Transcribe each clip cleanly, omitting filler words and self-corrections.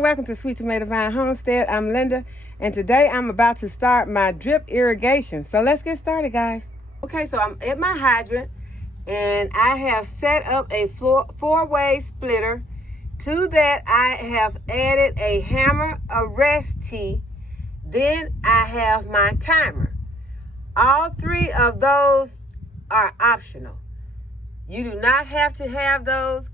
and welcome to Sweet Tomato Vine Homestead. I'm Linda, and today I'm about to start my drip irrigation. So let's get started, guys. Okay, so I'm at my hydrant, and I have set up a four-way splitter. To that, I have added a hammer arrest tee. Then I have my timer. All three of those are optional. You do not have to have those,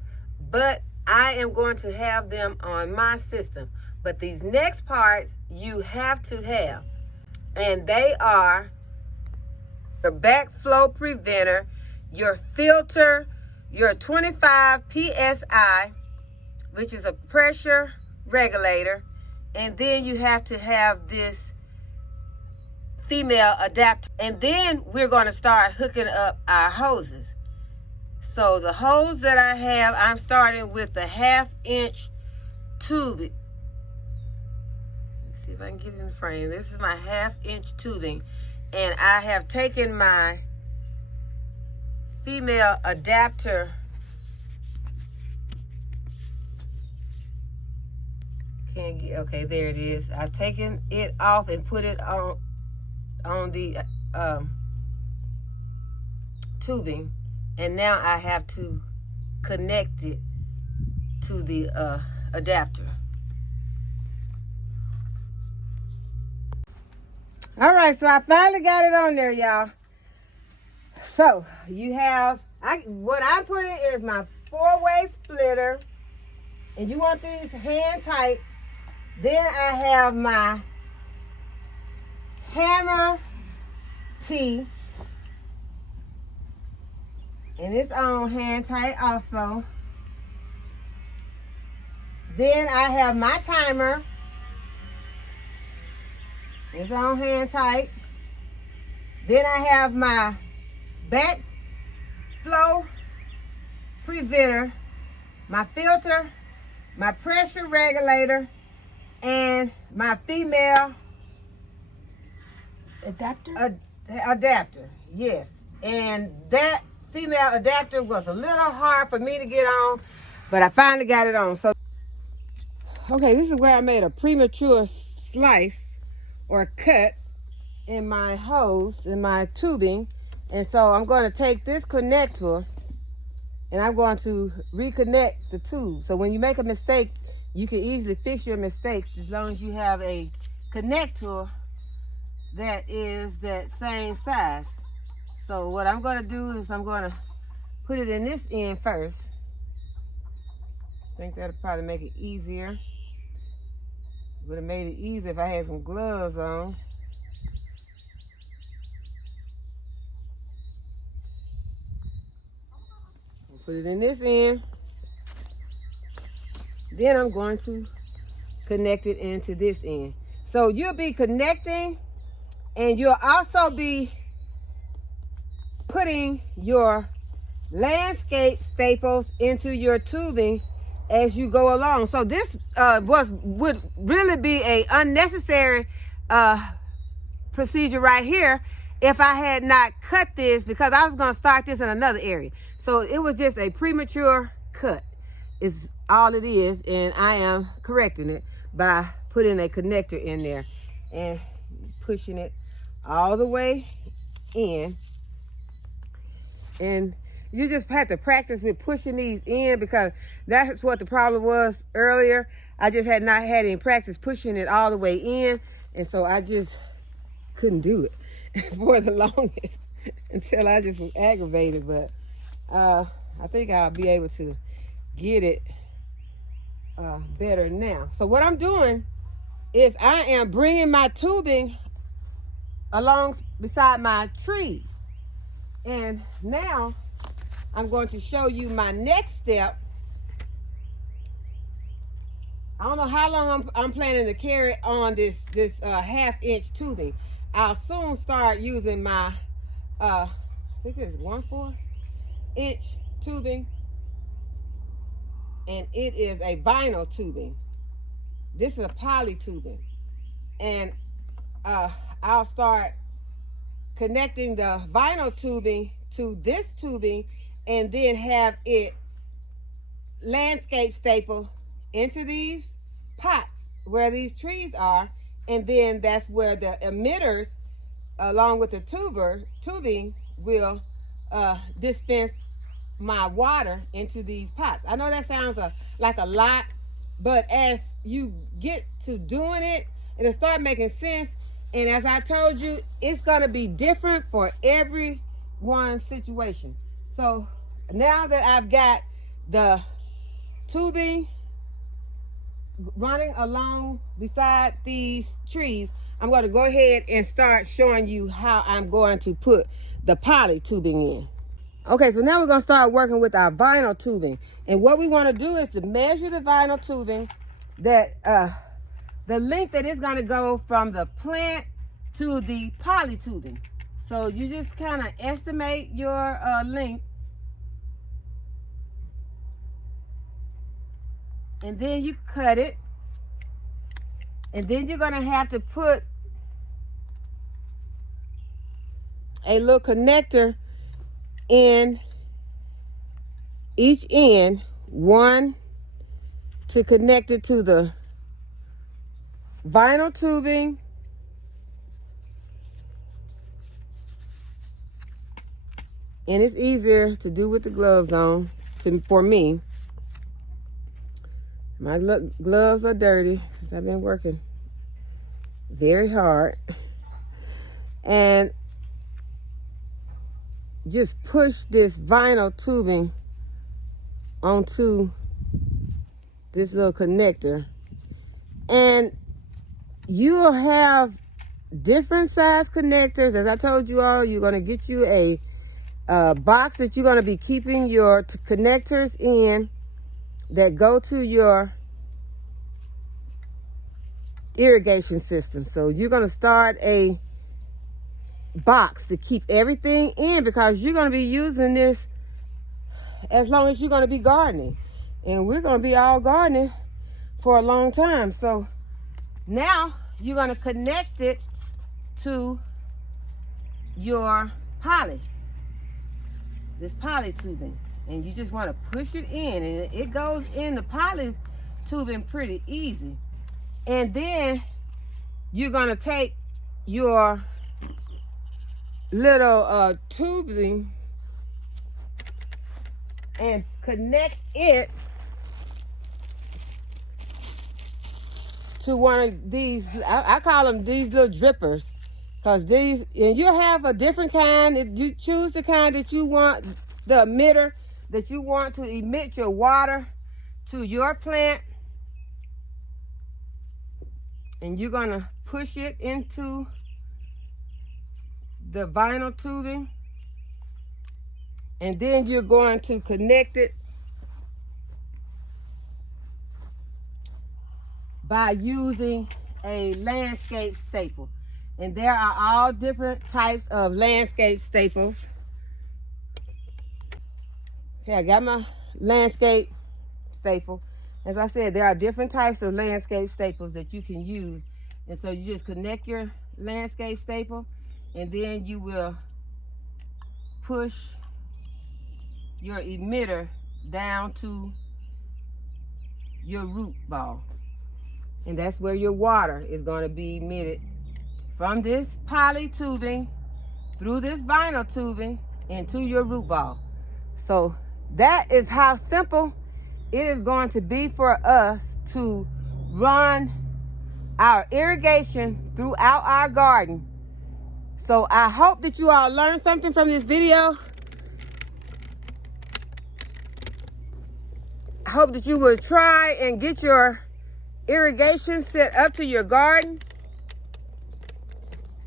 but I am going to have them on my system. But these next parts you have to have. And they are the backflow preventer, your filter, your 25 PSI, which is a pressure regulator. And then you have to have this female adapter. And then we're going to start hooking up our hoses. So the hose that I have, I'm starting with the 1/2-inch tube. Let's see if I can get it in the frame. This is my 1/2-inch tubing. And I have taken my female adapter. Can't get, okay, there it is. I've taken it off and put it on the tubing. And now I have to connect it to the adapter. All right, so I finally got it on there, y'all. So you have, what I'm putting is my 4-way splitter. And you want these hand tight. Then I have my hammer tee. And it's on hand tight also. Then I have my timer. It's on hand tight. Then I have my backflow preventer, my filter, my pressure regulator, and my female adapter. Yes. And that female adapter was a little hard for me to get on, but I finally got it on. So, okay, this is where I made a premature slice or cut in my hose, in my tubing. And so I'm going to take this connector and I'm going to reconnect the tube. So when you make a mistake, you can easily fix your mistakes as long as you have a connector that is that same size. So what I'm going to do is I'm going to put it in this end first. I think that'll probably make it easier. Would have made it easier if I had some gloves on. I'll put it in this end. Then I'm going to connect it into this end. So you'll be connecting, and you'll also be putting your landscape staples into your tubing as you go along. So this would really be a unnecessary procedure right here if I had not cut this, because I was going to start this in another area. So it was just a premature cut is all it is, and I am correcting it by putting a connector in there and pushing it all the way in. And you just have to practice with pushing these in, because that's what the problem was earlier. I just had not had any practice pushing it all the way in, and so I just couldn't do it for the longest until I just was aggravated. But I think I'll be able to get it better now. So what I'm doing is I am bringing my tubing along beside my trees. And now I'm going to show you my next step. I don't know how long I'm planning to carry on this 1/2-inch tubing. I'll soon start using my I think it's 1/4-inch tubing, and it is a vinyl tubing. This is a poly tubing, and I'll start connecting the vinyl tubing to this tubing, and then have it landscape staple into these pots where these trees are, and then that's where the emitters, along with the tubing, will dispense my water into these pots. I know that sounds like a lot, but as you get to doing it, it'll start making sense. And as I told you, it's gonna be different for everyone's situation. So now that I've got the tubing running along beside these trees, I'm going to go ahead and start showing you how I'm going to put the poly tubing in. Okay, so now we're going to start working with our vinyl tubing. And what we want to do is to measure the vinyl tubing, that the length that is going to go from the plant to the poly tubing. So you just kind of estimate your length, and then you cut it, and then you're going to have to put a little connector in each end, one to connect it to the vinyl tubing, and it's easier to do with the gloves on for me. My gloves are dirty because I've been working very hard. And just push this vinyl tubing onto this little connector. And you'll have different size connectors. As I told you all, you're going to get you a box that you're going to be keeping your connectors in that go to your irrigation system. So you're going to start a box to keep everything in, because you're going to be using this as long as you're going to be gardening, and we're going to be all gardening for a long time. So now you're going to connect it to your poly, this poly tubing, and you just want to push it in, and it goes in the poly tubing pretty easy. And then you're going to take your little tubing and connect it to one of these, I call them these little drippers, because these, and you'll have a different kind. If you choose the kind that you want, the emitter that you want to emit your water to your plant, and you're going to push it into the vinyl tubing, and then you're going to connect it by using a landscape staple. And there are all different types of landscape staples. Okay, I got my landscape staple. As I said, there are different types of landscape staples that you can use. And so you just connect your landscape staple, and then you will push your emitter down to your root ball. And that's where your water is going to be emitted from this poly tubing through this vinyl tubing into your root ball. So that is how simple it is going to be for us to run our irrigation throughout our garden. So I hope that you all learned something from this video. I hope that you will try and get your irrigation set up to your garden.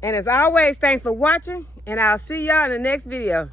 And as always, thanks for watching, and I'll see y'all in the next video.